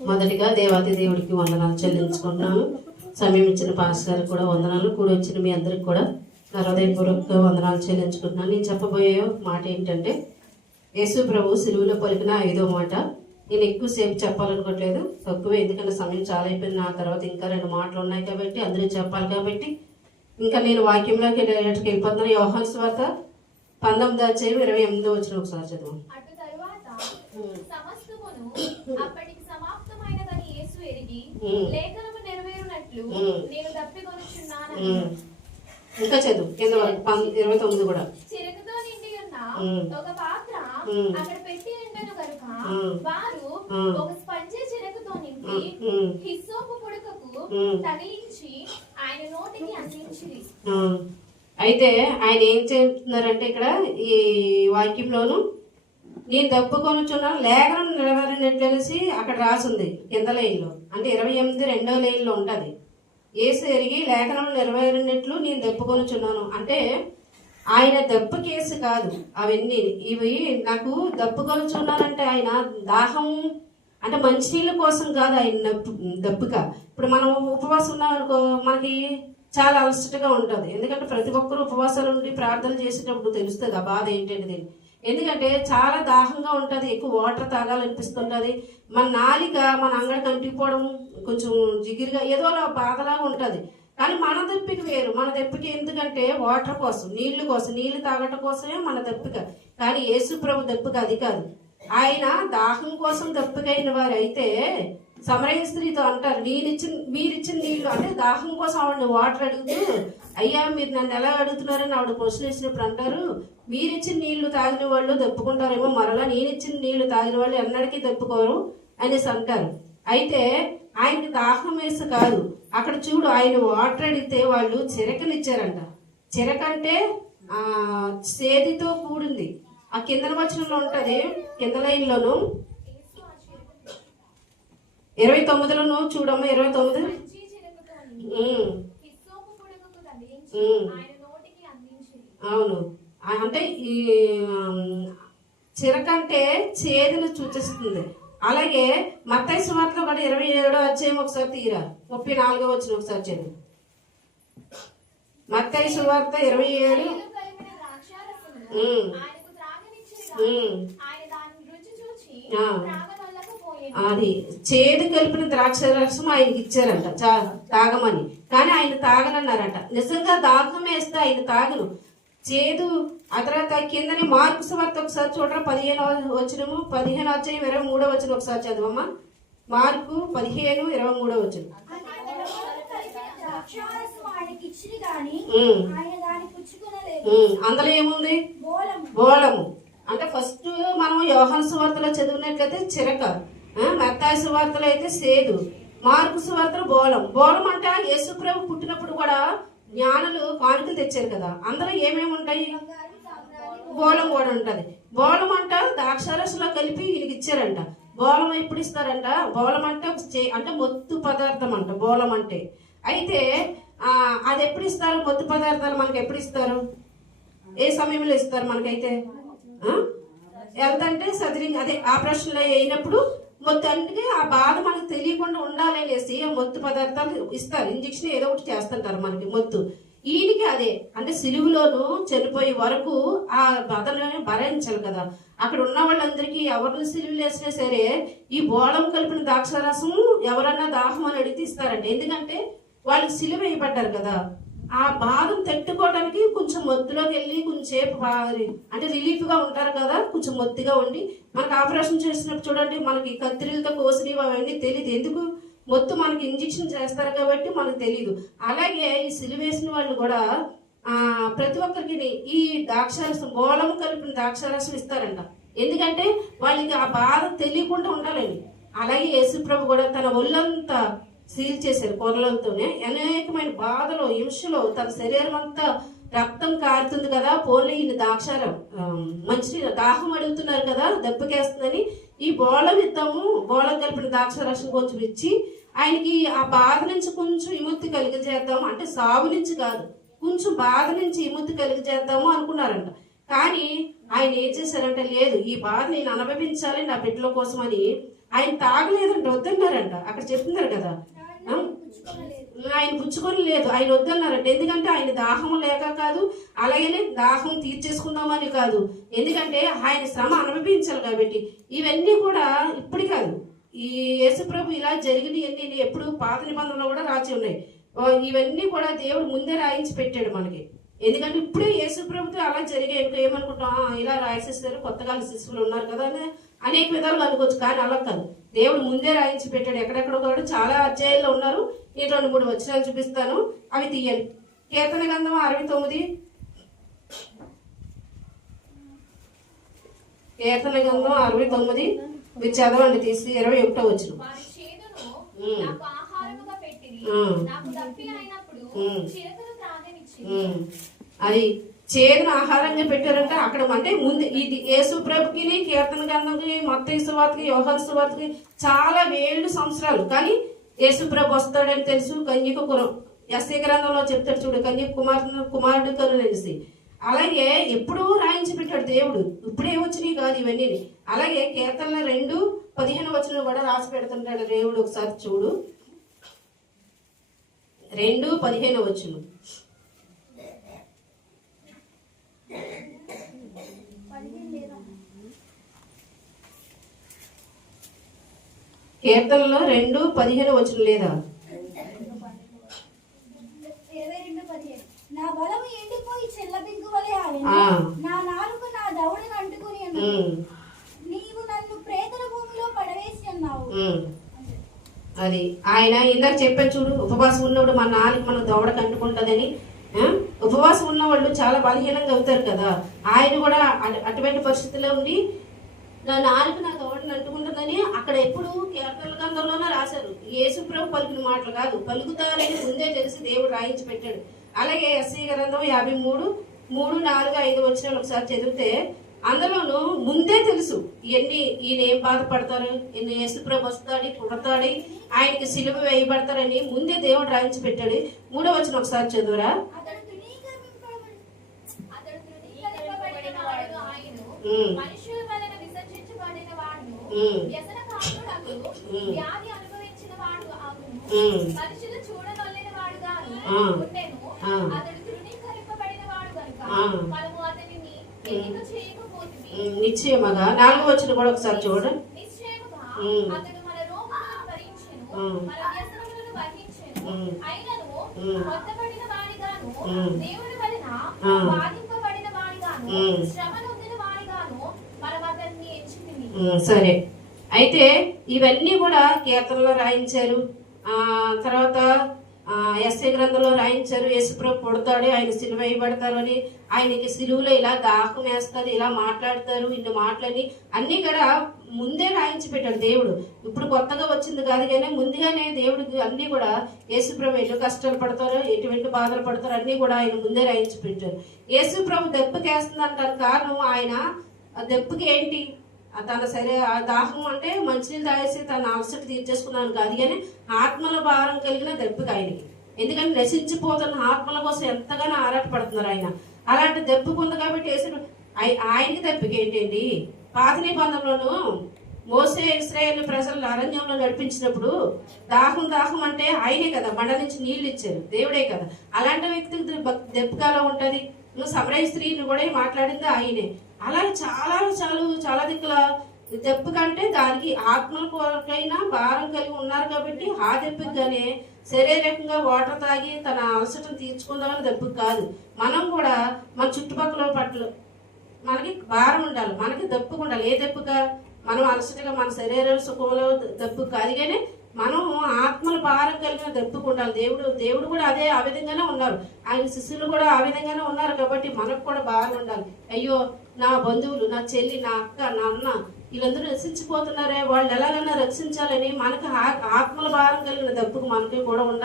మొదటిగా దేవాది దేవుడికి వందనాలు చెల్లించుకుంటున్నాను. సమయం ఇచ్చిన పాస్టర్ గారికి కూడా వందనాలు, కూడి వచ్చిన మీ అందరికి కూడా నా హృదయపూర్వక వందనాలు చెల్లించుకుంటున్నాను. నేను చెప్పబోయే మాట ఏంటంటే, యేసు ప్రభు సిలువలో పలికిన 5వ మాట. నేను ఎక్కువసేపు చెప్పాలనుకోవట్లేదు, తక్కువే, ఎందుకంటే సమయం చాలా అయిపోయింది. నా తర్వాత ఇంకా 2 మాటలు ఉన్నాయి కాబట్టి అందరూ చెప్పాలి కాబట్టి ఇంకా నేను వాక్యంలోకి వెళ్ళిపోతున్నాను. యోహాను సువార్త 19:28 ఒకసారి చదువు. అప్పటికి సమాప్తమైనదని యేసు ఎరిగి లేఖనము నెరవేరునట్లు నేను తప్పికొనుచున్నాను. ఇంకా చదువు కింద వరకు 29 కూడా. చిరకతో నిండి ఉన్న ఒక పాత్ర అక్కడ పెట్టి ఉండను కనుక వారు ఒక స్పంజి చిరకతో నింపి హిస్సోపు పుడకకు తగిలించి ఆయన నోటికి అందించిరి. అయితే ఆయన ఏం చేస్తున్నారంటే ఇక్కడ ఈ వాక్యంలోను, నేను తప్పుకొనుచున్నాను లేఖనం నెరవేరినట్లనేసి అక్కడ రాసింది కింద లైన్లో, అంటే 28 లైన్లో ఉంటుంది. యేసు ఎరిగి లేఖనం నెరవేరినట్లు నేను దప్పుకొనుచున్నాను అంటే ఆయన దప్పు కేసు కాదు అవన్నీ. ఇవి నాకు దప్పుకొనుచున్నానంటే ఆయన దాహం అంటే మంచినీళ్ళ కోసం కాదు ఆయన దప్పుగా. ఇప్పుడు మనం ఉపవాసం ఉన్నామనుకో మనకి చాలా అలసటగా ఉంటుంది, ఎందుకంటే ప్రతి ఒక్కరు ఉపవాసాలు ఉండి ప్రార్థన చేసేటప్పుడు తెలుస్తుంది ఆ బాధ ఏంటంటే. ఎందుకంటే చాలా దాహంగా ఉంటుంది, ఎక్కువ వాటర్ తాగాలనిపిస్తుంటుంది. మన నాలిక మన అంగడికి అంటిపోవడం కొంచెం జిగిరిగా ఏదో బాధలాగా ఉంటుంది. కానీ మన దప్పిక వేరు. మన దప్పిక ఎందుకంటే వాటర్ కోసం, నీళ్లు తాగటం కోసమే మన దప్పిక. కానీ యేసు ప్రభు దప్పిక అది కాదు. ఆయన దాహం కోసం దప్పికైన వారు అయితే సమరయ స్త్రీతో అంటారు, మీరిచ్చిన నీళ్లు అంటే దాహం కోసం ఆవిడ వాటర్ అడుగుతూ, అయ్యా మీరు నన్ను ఎలా అడుగుతున్నారని ఆవిడ క్వశ్చన్ వేసినప్పుడు అంటారు, మీరిచ్చిన నీళ్లు తాగిన వాళ్ళు దప్పుకుంటారేమో, మరలా నేనిచ్చిన నీళ్లు తాగిన వాళ్ళు ఎన్నడికి దప్పుకోరు అనేసి అంటారు. అయితే ఆయనకి దాహం వేసి కాదు. అక్కడ చూడు, ఆయన వాటర్ అడిగితే వాళ్ళు చిరకనిచ్చారంట. చిరకంటే సేదితో కూడింది. ఆ కింద వచనంలో ఉంటది, కింద లైన్లోను 29లోను చూడమ్మా. 29 అవును. అంటే ఈ చిరకంటే చేదును సూచిస్తుంది. అలాగే మత్తయి సువార్తలో కూడా 27వ అధ్యాయం ఒకసారి తీరా, 34వ వచనం ఒకసారి చదువు. మత్తయి సువార్త 27. అది చేదు కలిపిన ద్రాక్ష రసం ఆయనకి ఇచ్చారంట తాగమని, కానీ ఆయన తాగనన్నారంట. నిజంగా దాహం వేస్తే ఆయన తాగను. చేదు. ఆ తర్వాత కిందని మార్కు సువార్త ఒకసారి చూడరా, 15వ వచనము, 15వ అధ్యాయం 23వ వచనం ఒకసారి చదవమ్మా. మార్కు 15:23వ వచనం. అందులో ఏముంది? బోళము. అంటే ఫస్ట్ మనం యోహాను సువార్తలో చదివినట్లయితే చిరక, మత్తయి సువార్తలో అయితే సేదు, మార్కు సువార్తలో బోళం. బోళం అంటే యేసు ప్రభు పుట్టినప్పుడు కూడా జ్ఞానులు కానుకలు తెచ్చారు కదా, అందులో ఏమేమి ఉంటాయి? బోళం కూడా ఉంటది. బోళం అంట ద్రాక్షారసంలో కలిపి వీళ్ళకి ఇచ్చారంట. బోళం ఎప్పుడు ఇస్తారంట? బోళం అంటే అంటే మొత్తు పదార్థం అంట బోళం అంటే. అయితే అది ఎప్పుడు ఇస్తారు? మొత్తు పదార్థాలు మనకి ఎప్పుడు ఇస్తారు? ఏ సమయంలో ఇస్తారు మనకైతే? ఎంతంటే సదిరింగ్ అదే ఆపరేషన్లో అయినప్పుడు మొత్తానికి ఆ బాధ మనకు తెలియకుండా ఉండాలనేసి మొత్తు పదార్థాలు ఇస్తారు. ఇంజక్షన్ ఏదో ఒకటి చేస్తుంటారు మనకి మొత్తు. ఈయనకి అదే, అంటే సిలువులోను చనిపోయే వరకు ఆ బాధలను భరించాలి కదా. అక్కడ ఉన్న వాళ్ళందరికీ ఎవరిని సిలువులు వేసినా సరే ఈ బోళం కలిపిన ద్రాక్షారసం ఎవరన్నా దాహం అని అడిగితే ఇస్తారంట. ఎందుకంటే వాళ్ళకి సిలువ వేయబడ్డారు కదా. ఆ బాధను తట్టుకోవడానికి కొంచెం మొత్తులోకి వెళ్ళి కొంచెంసేపు అంటే రిలీఫ్గా ఉంటారు కదా, కొంచెం మొత్తుగా ఉండి. మనకు ఆపరేషన్ చేసినప్పుడు చూడండి, మనకి కత్తిరీలతో కోసినవి అవన్నీ తెలియదు. ఎందుకు? మొత్తం మనకి ఇంజక్షన్ చేస్తారు కాబట్టి మనకు తెలియదు. అలాగే ఈ సిలువేసిన వాళ్ళు కూడా ప్రతి ఒక్కరికి ఈ ద్రాక్షారసం, బోళము కలిపిన ద్రాక్షారసం ఇస్తారంట. ఎందుకంటే వాళ్ళకి ఆ బాధ తెలియకుండా ఉండాలని. అలాగే యేసు ప్రభు కూడా తన ఒళ్ళంతా సీల్ చేశారు కొరలతోనే. అనేకమైన బాధలో, హింసలో తన శరీరం అంతా రక్తం కారుతుంది కదా. పోలీ ఈయన ద్రాక్షారం మంచి దాహం అడుగుతున్నారు కదా, దెబ్బకేస్తుందని ఈ బోళం ఇద్దాము, బోళం కలిపిన ద్రాక్షారసం కొంచెం ఇచ్చి ఆయనకి ఆ బాధ నుంచి కొంచెం విముక్తి కలిగజేద్దాము, అంటే సాగు నుంచి కాదు, కొంచెం బాధ నుంచి విముక్తి కలిగజేద్దాము అనుకున్నారంట. కానీ ఆయన ఏం చేశారంటే లేదు ఈ బాధ నేను అనుభవించాలి నా బిడ్డల కోసం అని ఆయన తాగలేదంట, వద్దన్నారంట. అక్కడ చెప్తున్నారు కదా ఆయన పుచ్చుకొని లేదు, ఆయన వద్దన్నారంట. ఎందుకంటే ఆయన దాహం లేక కాదు, అలాగనే దాహం తీర్చేసుకుందామని కాదు, ఎందుకంటే ఆయన శ్రమ అనుభవించాలి కాబట్టి. ఇవన్నీ కూడా ఇప్పుడు కాదు, ఈ యేసుప్రభు ఇలా జరిగినవన్నీ ఎప్పుడు పాత నిబంధనలో కూడా రాసి ఉన్నాయి. ఇవన్నీ కూడా దేవుడు ముందే రాయించి పెట్టాడు మనకి. ఎందుకంటే ఇప్పుడే యేసుప్రభుతో అలా జరిగాయి అనుకో ఏమనుకుంటాం, ఇలా రాసేస్తారు కొత్తగా శిశువులు ఉన్నారు కదా అని అనేక విధాలుగా అనుకోవచ్చు. కానీ అలా కాదు, దేవుడు ముందే రాయించి పెట్టాడు. ఎక్కడెక్కడ కూడా చాలా అధ్యాయాల్లో ఉన్నారు. నేను 2-3 వచనాలు చూపిస్తాను, అవి తీయండి. కీర్తన గ్రంథం 69, కీర్తన గ్రంథం 69 మీరు చదవండి తీసి 21వ వచనం. అది చేదును ఆహారంగా పెట్టారంట అక్కడ. అంటే ముందు ఇది యేసు ప్రభుకి కీర్తన గ్రంథంకి మత్తయి సువార్తకి యోహాను సువార్తకి చాలా వేలు సంవత్సరాలు. కానీ యేసు ప్రభు వస్తాడని తెలుసు. కన్యక యెషయా గ్రంథంలో చెప్తాడు చూడు, కన్యక కుమారుడు కనునేసి. అలాగే ఎప్పుడూ రాయించి పెట్టాడు దేవుడు, ఇప్పుడే వచ్చినాయి కాదు ఇవన్నీ. అలాగే కీర్తనలో 2:15 వచనం కూడా రాసి పెడుతుంటాడు దేవుడు. ఒకసారి చూడు, 2:15 వచనం. కీర్తనలో 2:15 వచనం లేదా? నా బలము ఎండిపోయి చెల్లబింగు వలె ఆయెను. నా నాలుక నా దవడను అంటుకుని ఉన్నది. నీవు నన్ను ప్రేతల భూమిలో పడవేసి ఉన్నావు. అది ఆయన ఇందాక చెప్పాను చూడు, ఉపవాసం ఉన్నప్పుడు మన నాలుక మన దవడకు అంటుకుంటుందని. ఉపవాసం ఉన్న వాళ్ళు చాలా బలహీనంగా అవుతారు కదా. ఆయన కూడా అటువంటి పరిస్థితుల్లో ఉండి నా నాలుక నా దవడను అంటుకుంటుందని అక్కడ ఎప్పుడు కీర్తనల గ్రంథంలోనే రాశారు. యేసుప్రభు పలికిన మాటలు కాదు, పలుకుతారని ముందే తెలిసి దేవుడు రాయించి పెట్టాడు. అలాగే యెషయా గ్రంథం 53:3-4-5 వచనాలు ఒకసారి చదివితే అందులోనూ ముందే తెలుసు ఇవన్నీ, ఈయన ఏం బాధపడతారు, ఈయన యేసుప్రభు వస్తాడు పుడతాడు ఆయనకి సిలువ వేయబడతారని ముందే దేవుడు రాయించి పెట్టాడు. 3వ వచనం ఒకసారి చదువురా. నిశ్చయముగా 4వ వచనం కూడా ఒకసారి చూడండి. సరే, అయితే ఇవన్నీ కూడా కీర్తనలో రాయించారు. తర్వాత యెషయా గ్రంథంలో రాయించారు. యేసుప్రభు పుడతాడు, ఆయన సిలువ వేయబడతారు అని, ఆయనకి సిలువలో ఇలా దాహం వేస్తారు, ఇలా మాట్లాడతారు, ఇన్ని మాటలని అన్ని కూడా ముందే రాయించి పెట్టాడు దేవుడు. ఇప్పుడు కొత్తగా వచ్చింది కాదు, కానీ ముందుగానే దేవుడికి అన్ని కూడా యేసుప్రభు ఎన్ని కష్టాలు పడతారో, ఎటువంటి బాధలు పడతారో అన్ని కూడా ఆయన ముందే రాయించి పెట్టారు. యేసుప్రభు దెబ్బకేస్తుందంటారు కారణం ఆయన దెబ్బకి ఏంటి, తన దాహం అంటే మంచినీళ్ళు తాగేసి తన అలసట తీర్చేసుకున్నాను కాదు, కానీ ఆత్మల భారం కలిగిన దెబ్బకి ఆయనకి. ఎందుకంటే నశించిపోతున్న ఆత్మల కోసం ఎంతగానో ఆరాటపడుతున్నారు ఆయన. అలాంటి దెబ్బకు ఉంది కాబట్టి ఆయనకి దెబ్బకి ఏంటండి. పాత నిబంధనలోను మోసే ఇశ్రాయేలు ప్రజలను అరణ్యంలో నడిపించినప్పుడు దాహం అంటే ఆయనే కదా, బండ నుంచి నీళ్ళు ఇచ్చారు, దేవుడే కదా. అలాంటి వ్యక్తికి దెబ్బకాలో ఉంటుంది. సమరయ స్త్రీని కూడా మాట్లాడింది ఆయనే. అలాగే చాలా దిక్కుల దెబ్బ కంటే దానికి ఆత్మల కొరకైనా భారం కలిగి ఉన్నారు కాబట్టి ఆ దెబ్బగానే శారీరకంగా వాటర్ తాగి తన అలసటను తీర్చుకుందామని దెబ్బకు కాదు. మనం కూడా మన చుట్టుపక్కల పట్ల మనకి భారం ఉండాలి, మనకి దెబ్బకు ఉండాలి. ఏ దెబ్బగా మనం అలసటగా మన శరీర సుఖంలో దెబ్బకు కాదు, కానీ మనం ఆత్మల భారం కలిగిన దెబ్బకు ఉండాలి. దేవుడు కూడా ఆ విధంగానే ఉన్నారు, ఆయన శిష్యులు కూడా ఆ విధంగానే ఉన్నారు. కాబట్టి మనకు కూడా భారం ఉండాలి. అయ్యో నా బంధువులు, నా చెల్లి, నా అక్క, నా అన్న వీళ్ళందరూ రక్షించిపోతున్నారే, వాళ్ళు ఎలాగైనా రక్షించాలని మనకు ఆత్మల భారం కలిగిన దెబ్బకు మనకి కూడా ఉండాలి.